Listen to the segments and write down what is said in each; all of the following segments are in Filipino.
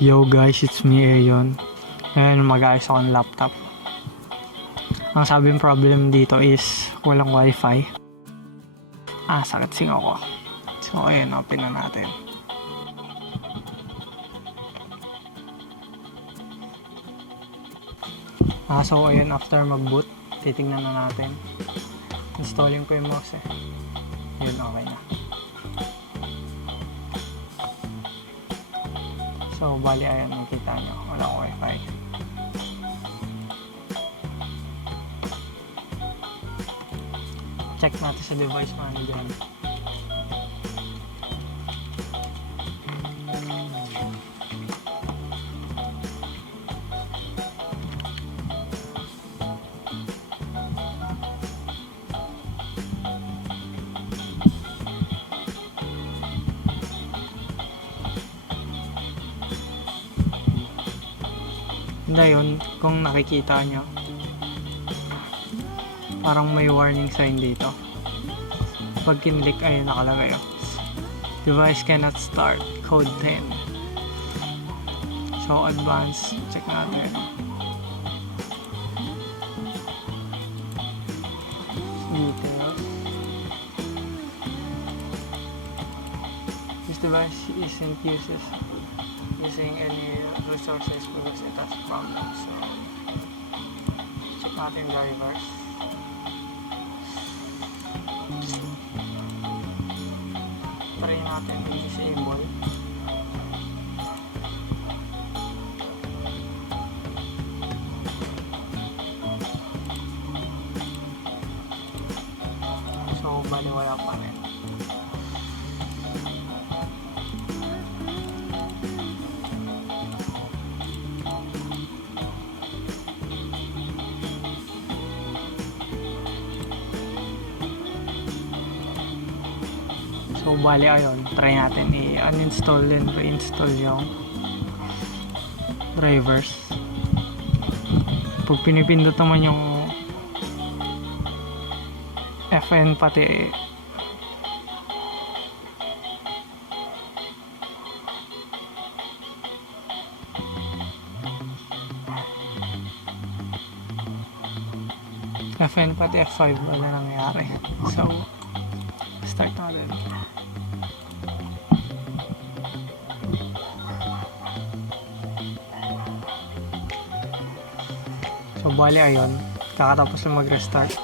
Yo guys, it's me Ayon. Ngayon mag-ayos ako ng laptop. Ang sabing problem dito is walang wifi. Sakit singaw ko. So ayun, open na natin. So ayun, after mag-boot, titingnan na natin. Installing ko yung mouse eh. Yun, okay na. So bali ayun, nakita nyo, walang wifi. Check natin sa device manager. Ngayon, kung nakikita nyo, parang may warning sign dito. Pag kinlik ay nakalagay device cannot start, code 10. So advanced, check natin. Details. This device isn't using any resources because it has problems. So check natin drivers. Try natin i-disable. So bali wala pa rin. So bali ayun, try natin i-uninstall and reinstall yung drivers. Pag pinipindot naman yung FN pati FN pati F5 wala nangyari. So start natin. So bali ayun, kakatapos lang mag-restart.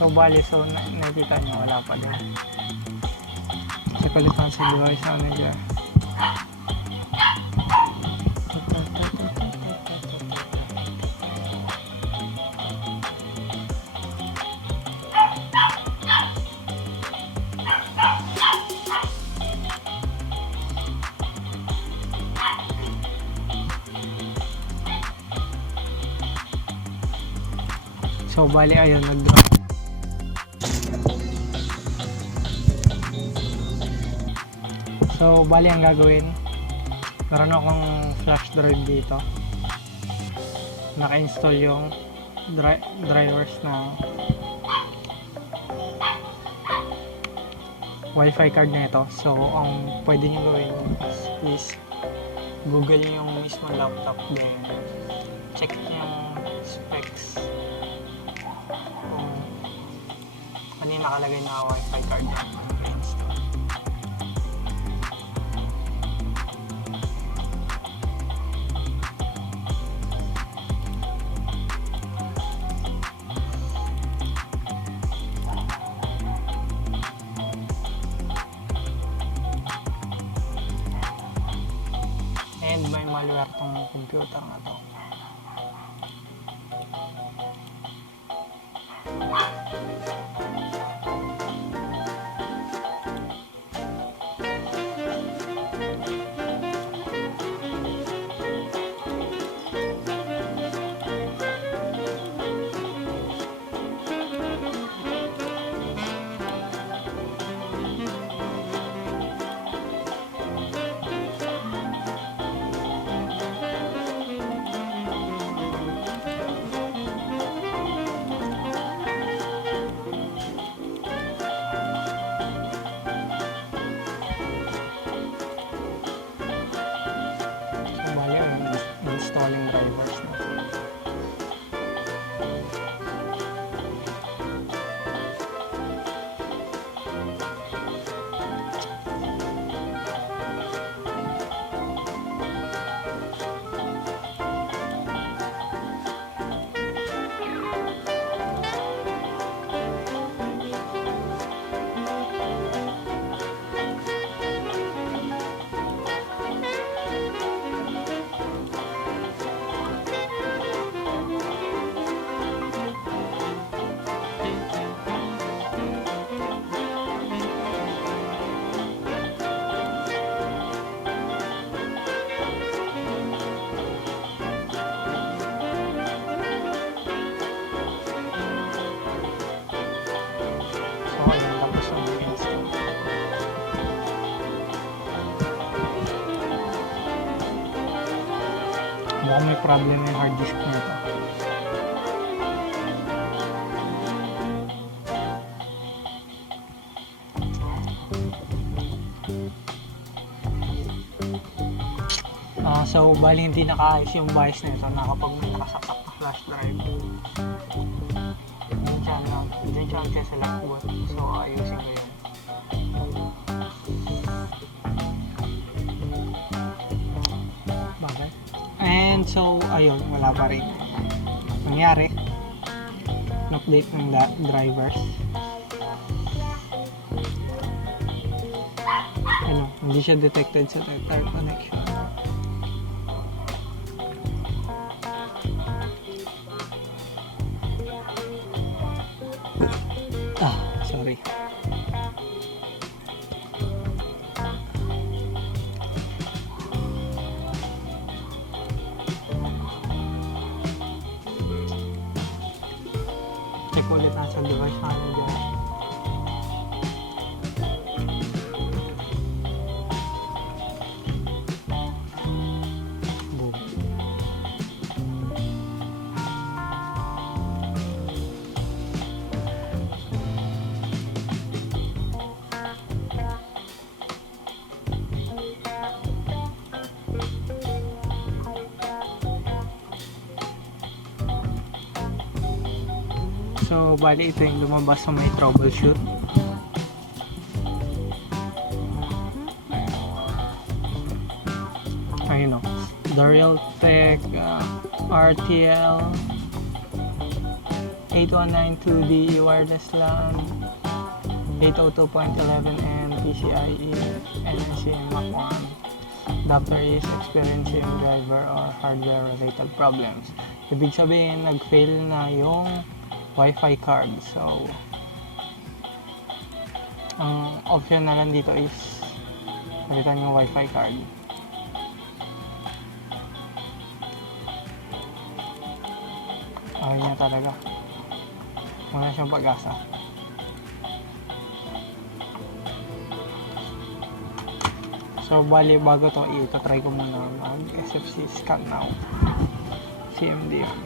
So bali, nakikita nyo wala pa din. Check ulit sa device manager. So bali ayun, nag-drop. So bali ang gagawin, meron akong flash drive dito, naka-install yung drivers ng wifi card na ito. So ang pwede nyo gawin is google nyo yung mismo laptop, then check nyo yung specs kung ano yung nakalagay na wifi card na install. And may malware tong computer na to. baka may problem yung hard disk nito. So bali hindi nakaayos yung bias nito na kapag may nakasaksak na flash drive. Diyan siya nagsiselect boot. So ayusin ko yun. Bakit? And so ayun, wala pa rin nangyari. Update ng drivers. Ano, hindi siya detected sa tether connection. Sorry. Check ulit nasa device natin dyan. Boom. So, bali ito yung lumabas sa may troubleshoot. Ayun o. The Realtek RTL 8192D wireless LAN 802.11n PCIe NCM Mach 1. Adapter is experiencing driver or hardware related problems. Ibig sabihin, nag-fail na yung wifi card. So ang option na lang dito is palitan yung wifi card. Ayaw niya talaga, wala siyang pag-asa. So bali bago to i-try ko muna mag SFC scan now. CMD yun.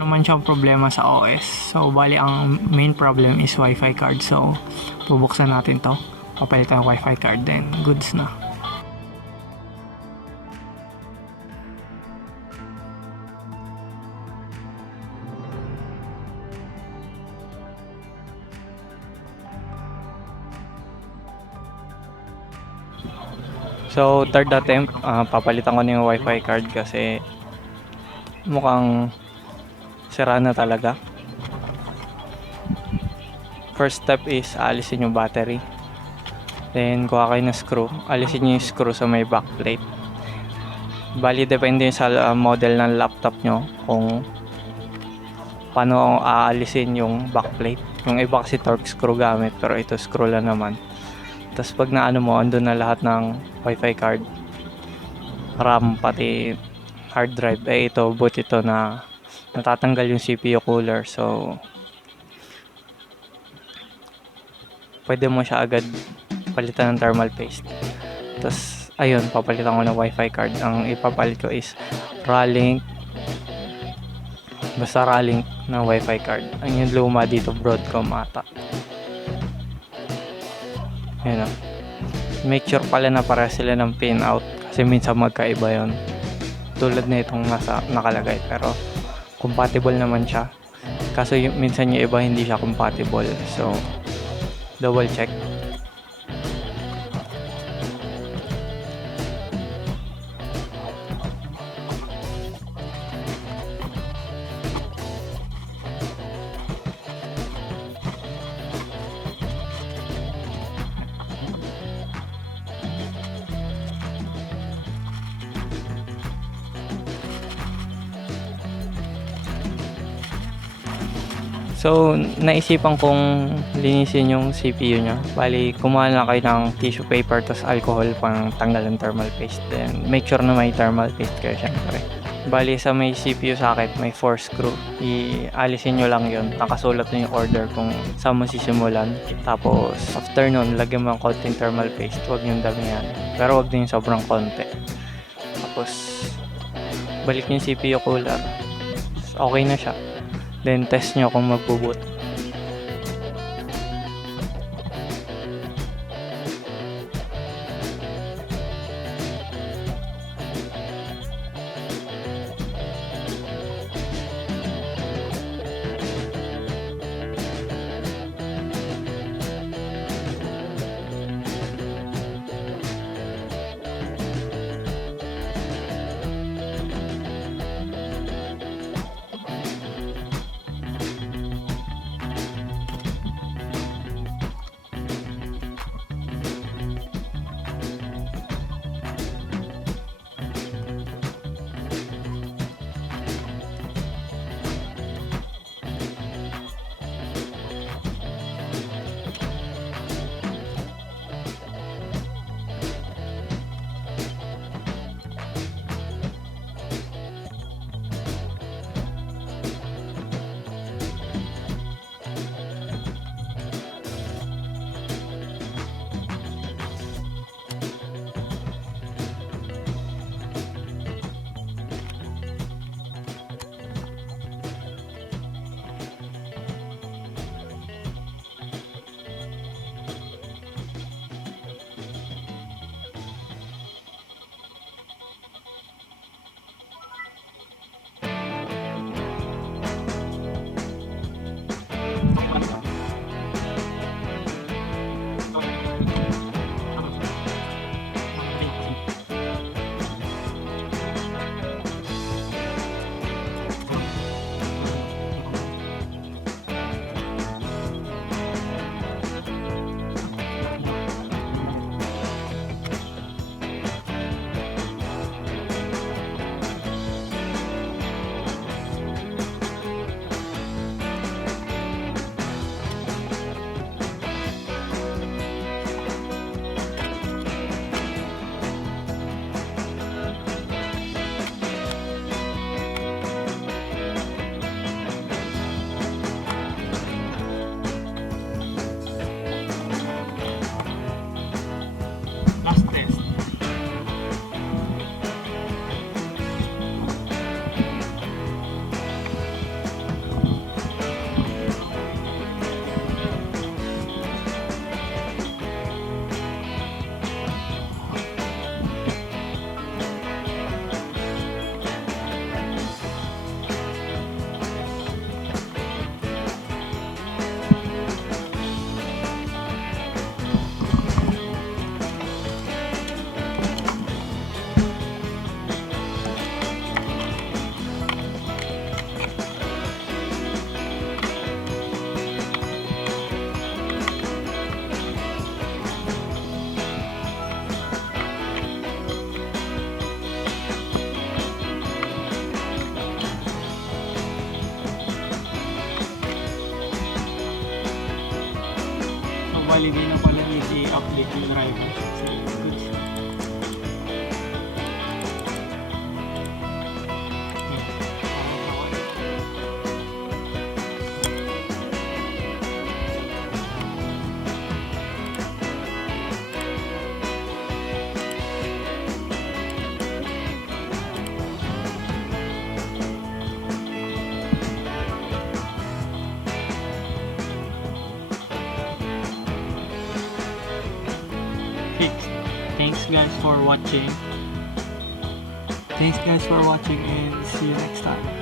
Naman siyang problema sa OS. So bali ang main problem is wifi card. So bubuksan natin to, papalitan yung wifi card, then goods na. So third attempt, papalitan ko na yung wifi card kasi mukhang sira na talaga. First step is alisin yung battery. Then kuha kayo ng screw. Alisin nyo yung screw sa may backplate. Bali depende sa model ng laptop nyo kung paano aalisin yung backplate. Yung iba kasi torque screw gamit, pero ito screw lang naman. Tapos pag naano mo, andun na lahat ng wifi card, RAM, pati hard drive. Ito, boot ito na natatanggal yung CPU cooler. So pwede mo siya agad palitan ng thermal paste. Tapos ayun, papalitan ko ng wifi card. Ang ipapalit ko is Ralink, basta Ralink na wifi card. Ang yung luma dito, Broadcom ata. Ayun o. Make sure pala na para sila ng pin out kasi minsan magkaiba yon, tulad na itong nakalagay, pero compatible naman siya. Kaso minsan yung iba hindi siya compatible. So double check. So, naisipan kong linisin yung CPU nya. Bali, kumuha na kayo ng tissue paper tapos alcohol pang tanggal ng thermal paste. Then, make sure na may thermal paste kayo syempre. Bali sa may CPU socket, may 4 screw. Ialisin nyo lang yun. Nakasulat na yung order kung saan mo sisimulan. Tapos, after nun, lagyan mo ng konting thermal paste. Huwag yung damihan. Pero huwag din yung sobrang konti. Tapos, balik yung CPU cooler. Okay na siya. Then, test nyo kung magbo-boot. Bali di na pala i-update yung driver sa goods. Thanks guys for watching. And see you next time.